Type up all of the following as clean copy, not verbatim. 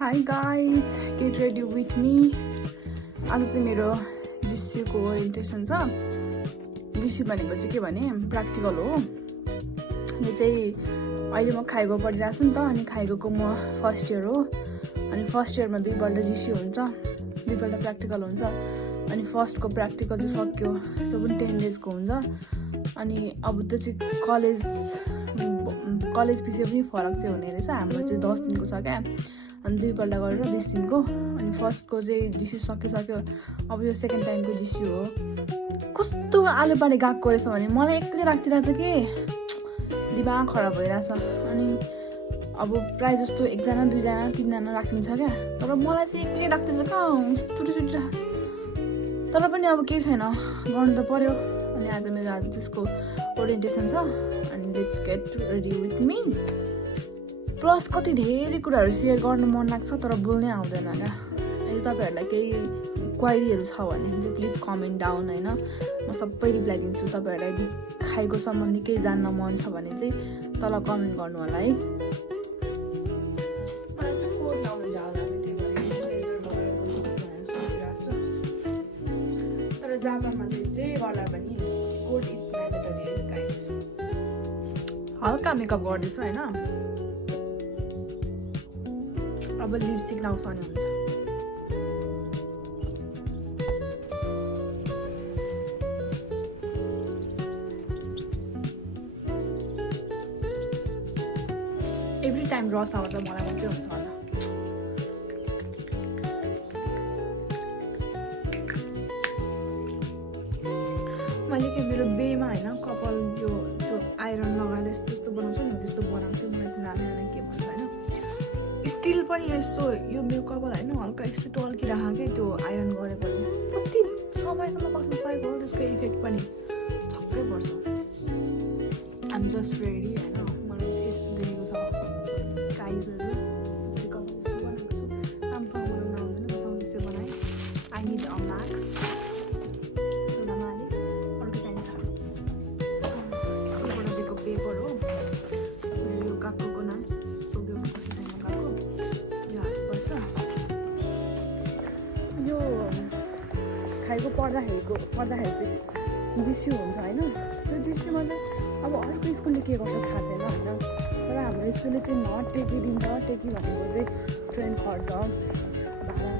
Hi guys, get ready with me. आज चाहिँ मेरो जिसीको ओरिएन्टेसन छ। जिसी भनेको चाहिँ के भने प्र्याक्टिकल हो। यो चाहिँ अहिले म खाइगो पढिरहेको छु नि त, अनि खाइगोको म फर्स्ट इयर हो। अनि फर्स्ट इयरमा दुईपल्ट जिसी हुन्छ, दुईपल्ट प्र्याक्टिकल हुन्छ। अनि फर्स्टको प्र्याक्टिकल चाहिँ सक्यो, त्यो पनि 10 डेजको हुन्छ। अनि अब त्यो चाहिँ कलेज पछि पनि फरक चाहिँ हुने रहेछ। हाम्रो चाहिँ 10 दिनको छ क्या, अनि दुईपल्ट गरेर 20 दिनको। अनि फर्स्टको चाहिँ जिसी सक्यो। अब यो सेकेन्ड टाइमको जिसी हो। कस्तो आलु पानी गएको रहेछ भने मलाई एक्लै राखिदिरहेछ कि दिमाग खराब भइरहेछ। अनि अब प्रायः जस्तो एकजना दुईजना तीनजना राखिदिन्छ क्या, तर मलाई चाहिँ एक्लै राख्दैछ कहाँ चुटी। तर पनि अब केही छैन, गर्नु त पर्यो। अनि आज मेरो त्यसको ओरिएन्टेसन छ। अनि let's get ready with me. Plus कति धेरै कुराहरू सेयर गर्न मन लाग्छ तर बोल्नै आउँदैन क्या। यदि तपाईँहरूलाई केही क्वाइरीहरू छ भने चाहिँ प्लिज कमेन्ट डाउन, होइन, म सबै रिप्लाई दिन्छु। तपाईँहरूलाई यदि खाइको सम्बन्धी केही जान्न मन छ भने चाहिँ तल कमेन्ट गर्नु होला है। तर जापानमा चाहिँ गर्दा पनि कोड इज म्यान्डेटरी गाइस। हल्का मेकअप गर्दैछु होइन। अब लिपस्टिक लाउँछ नि हुन्छ। एभ्री टाइम रस आउँछ मलाई मात्रै हुन्छ होला। मैले के मेरो बेमा होइन कपाल यो आइरन लगाएर यस्तो बनाउँछु नि, त्यस्तो बनाउँछु। मलाई चाहिँ जानेन के भन्छ होइन। स्टिल पनि यस्तो यो मेरो कपाल होइन हल्का यस्तो टल्किरहेको क्या, त्यो आइरन गरेपछि कति समयसम्म बस्नु पाएको हो। त्यसको इफेक्ट पनि छक्कै पर्छ। आइम जस्ट रेडी होइन। मलाई चाहिँ यस्तो देखेको छ गाइजहरू, कपाल यस्तो बनाएको छु। राम्रोसँग बनाउनु आउँदैन, मसँग त्यस्तो बनाएँ। आई निड अ म्याक्स सुनामा अलिक अर्को चाहिन्छ। स्कुलबाट दिएको पेपर हो यो काकुको नाम खाइको पढ्दाखेरि चाहिँ जिसी हुन्छ होइन। त्यो जिसीमा चाहिँ अब अर्को स्कुलले के गर्छ थाहा छैन होइन। तर हाम्रो स्कुलले चाहिँ टेकी दिन्छ। टेकी भनेको चाहिँ ट्रेन खर्च भाडा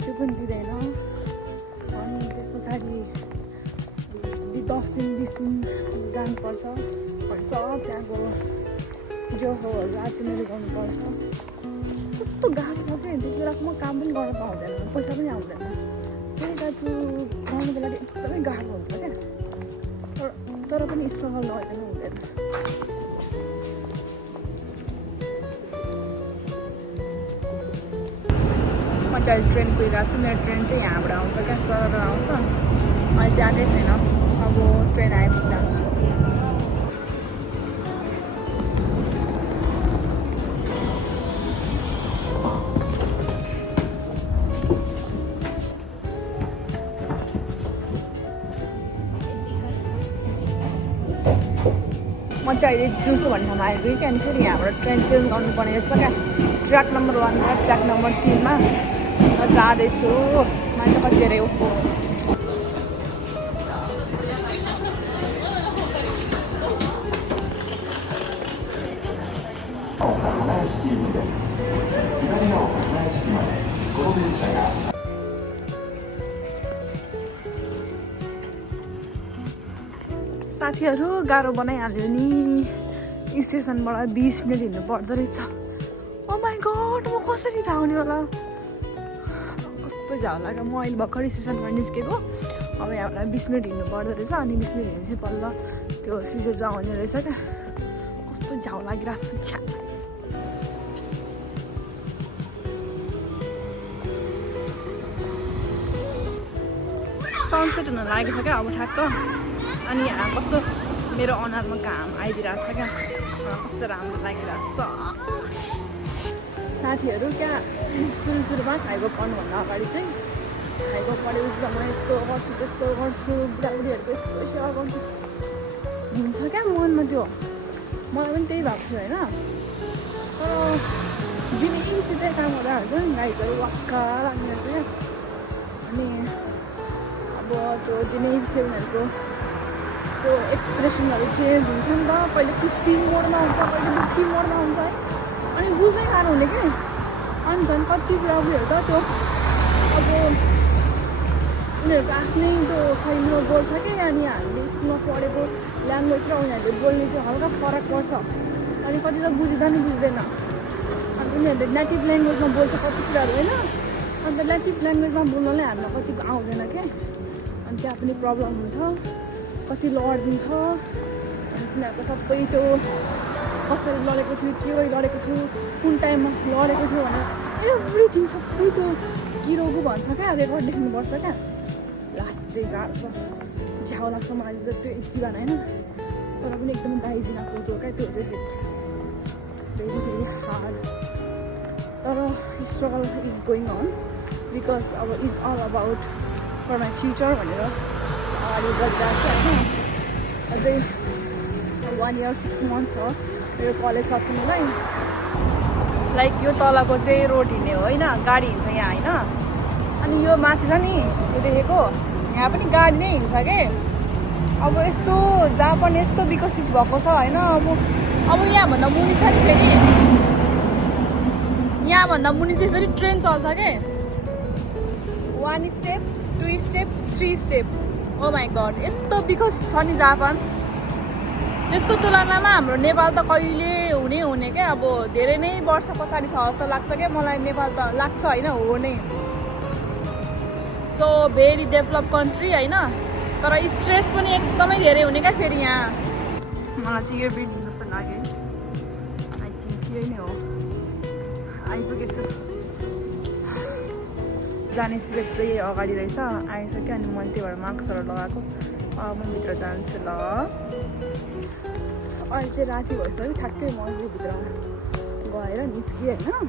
त्यो पनि दिँदैन। अनि त्यस पछाडि 10 दिन 20 दिन जानुपर्छ भन्छ। त्यहाँको जो होहरू आचुमेली गर्नुपर्छ। कस्तो गाह्रो छ कि त्यति बेला म काम पनि गर्न पाउँदैन, पैसा पनि आउँदैन। त्यही दाजु गर्नुको लागि एकदमै गाह्रो हुन्छ क्या। तर पनि स्ट्रगल नगरिकन हुँदैन। म चाहिँ ट्रेन कुदिरहेको छु। मेरो ट्रेन चाहिँ यहाँबाट आउँछ क्या, सरर आउँछ। अहिले चाहिँ आएकै छैन, अब ट्रेन आएपछि जान्छु। म चाहिँ अहिले जुसो भन्ने ठाउँमा आइपुगेँ क्या। अनि फेरि यहाँबाट ट्रेन चेन्ज गर्नुपर्ने रहेछ क्या। ट्र्याक नम्बर 1बाट ट्र्याक नम्बर 3मा म जाँदैछु। मान्छे कति धेरै हो। साथीहरू गाह्रो बनाइहाल्यो नि। स्टेसनबाट 20 मिनट हिँड्नु पर्दो रहेछ। ओ माई गड, म कसरी भ्याउने होला। कस्तो झ्याउ लाग्यो। म अहिले भर्खर स्टेसनबाट निस्केको। अब यहाँबाट 20 मिनट हिँड्नु पर्दो रहेछ। अनि 20 मिनट हिँडेपछि बल्ल त्यो सिजर चाहिँ आउने रहेछ क्या। कस्तो झ्याउ लागिरहेको छ। छ्या सनसेट हुन लागेको छ क्या अब ठ्याक्क। अनि यहाँ कस्तो मेरो अनुहारमा घाम आइदिरहेको छ क्या। कस्तो राम्रो लागिरहेको छ। साथीहरू क्या सुरुमा खाइको पढ्नुभन्दा अगाडि चाहिँ खाइको पढेपछि म यस्तो गर्छु त्यस्तो गर्छु, बुढाबुढीहरूको यस्तो सेवा गर्छु हुन्छ क्या मनमा। त्यो मलाई पनि त्यही भएको थियो होइन। तर जिन्दगीसितै काम गर्दा हुन्छ नि गाइजहरू वाक्का लाग्ने रहेछ क्या अनि अब त्यो दिनै पछि उनीहरूको त्यो एक्सप्रेसनहरू चेन्ज हुन्छ नि त कहिले खुसी मोडमा हुन्छ कहिले दुःखी मोडमा हुन्छ है अनि बुझ्नै गाह्रो हुने क्या अनि झन् कति कुरा उयोहरू त त्यो अब उनीहरूको आफ्नै त्यो शैलीमा बोल्छ कि अनि हामीले स्कुलमा पढेको ल्याङ्ग्वेज र उनीहरूले बोल्ने चाहिँ हल्का फरक पर्छ अनि कति त बुझ्दा नि बुझ्दैन अनि उनीहरूले नेटिभ ल्याङ्ग्वेजमा बोल्छ कति कुराहरू होइन अन्त नेटिभ ल्याङ्ग्वेजमा बोल्नलाई हामीलाई कतिको आउँदैन क्या अनि त्यहाँ पनि प्रब्लम हुन्छ कति लडिदिन्छ अनि तिनीहरूको सबै त्यो कसरी लडेको छु के गरेको छु कुन टाइममा लडेको छु भनेर एभ्रिथिङ सबै त्यो किरोको भन्छ क्या रेकर्ड लेख्नुपर्छ क्या लास्ट डे गाह्रो छ झ्याउ लाग्छ मलाई चाहिँ त्यो जीवन होइन तर पनि एकदमै दाइजिनाको त्यो क्या त्यो चाहिँ भेरी भेरी हार्ड तर struggle is going on because अब is all about for my future भनेर अगाडि बढिरहेको छ होइन अझै 1 year 6 months छ मेरो कलेज सकिनुलाई लाइक यो तलको चाहिँ रोड हिँड्ने हो होइन गाडी हिँड्छ यहाँ होइन अनि यो माथि छ नि यो देखेको यहाँ पनि गाडी नै हिँड्छ के अब यस्तो जापान यस्तो विकसित भएको छ होइन अब यहाँभन्दा मुनि छ नि फेरि यहाँभन्दा मुनि चाहिँ फेरि ट्रेन चल्छ के 1 step 2 step 3 step oh my god यस्तो विकसित छ नि जापान त्यसको तुलनामा हाम्रो नेपाल त कहिले हुने क्या अब धेरै नै वर्ष पछाडि छ जस्तो लाग्छ क्या मलाई नेपाल त लाग्छ होइन हो नै सो भेरी डेभलप कन्ट्री होइन तर स्ट्रेस पनि एकदमै धेरै हुने क्या फेरि यहाँ मलाई चाहिँ यो बिल्डिङ जस्तो लाग्यो आई थिङ्क यही नै हो आइपुगेछु जाने सिट चाहिँ अगाडि रहेछ आइसक्यो अनि मैले त्यही भएर मास्कहरू लगाएको अब म भित्र जान्छु ल अहिले चाहिँ राति भइसक्यो ठ्याक्कै म चाहिँ भित्र गएर निस्किएँ होइन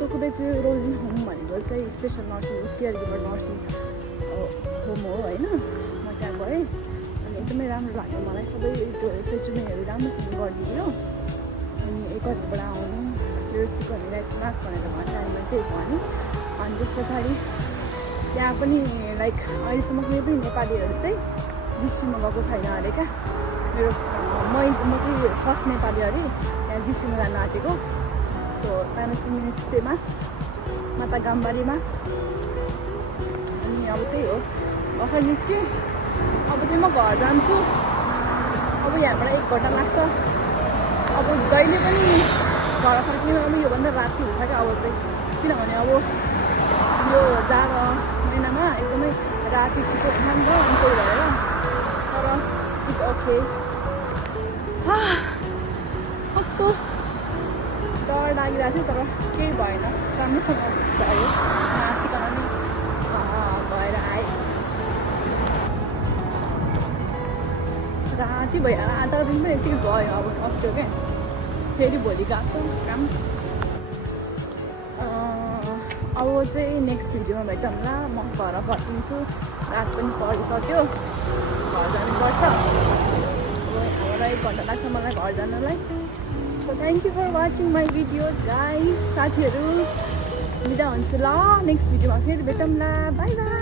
टोकुडेचु रोजिन होम भनेको चाहिँ special nursing care giver nursing home हो होइन म त्यहाँ गएँ अनि एकदमै राम्रो लाग्यो मलाई सबै त्यो सेचुमेन्टहरू राम्रोसँग गरिदियो अनि एकैबाट आउनु मेरो सिकाउनेलाई क्लास भनेर भने अनि मैले त्यही भने अनि त्यस पछाडि त्यहाँ पनि लाइक अहिलेसम्म कुनै पनि नेपालीहरू चाहिँ डिस्ट्रिक्टमा गएको छैन अरे क्या मेरो म चाहिँ फर्स्ट नेपाली अरे त्यहाँ डिस्ट्रिक्टमा जानु आँटेको सो तानासी मिनिस्टे मास माता गाम्बारी मास अनि अब त्यही हो भर्खर निस्केँ अब चाहिँ म घर जान्छु अब यहाँबाट 1 घन्टा लाग्छ अब जहिले पनि घर फर्किने अब योभन्दा राति हुन्छ क्या अब चाहिँ किनभने अब यो जाडो महिनामा एकदमै राति छिटो हुन्छ नि त अनि त्यही भएर तर इट्स ओके कस्तो डर लागिरहेको थियो तर केही भएन राम्रोसँग भयो रातिकन नै भएर आएँ राति भयो आधा दिन पनि यतिकै गयो अब सक्यो क्या फेरि भोलि गएको काम अब चाहिँ नेक्स्ट भिडियोमा भेटौँला म घर फर्किन्छु रात पनि परिसक्यो घर जानुपर्छ अब हामीलाई 1 घन्टा लाग्छ मलाई घर जानलाई so thank you for watching my videos guys साथीहरू बिदा हुन्छु ल नेक्स्ट भिडियोमा फेरि भेटौँला बाई बाई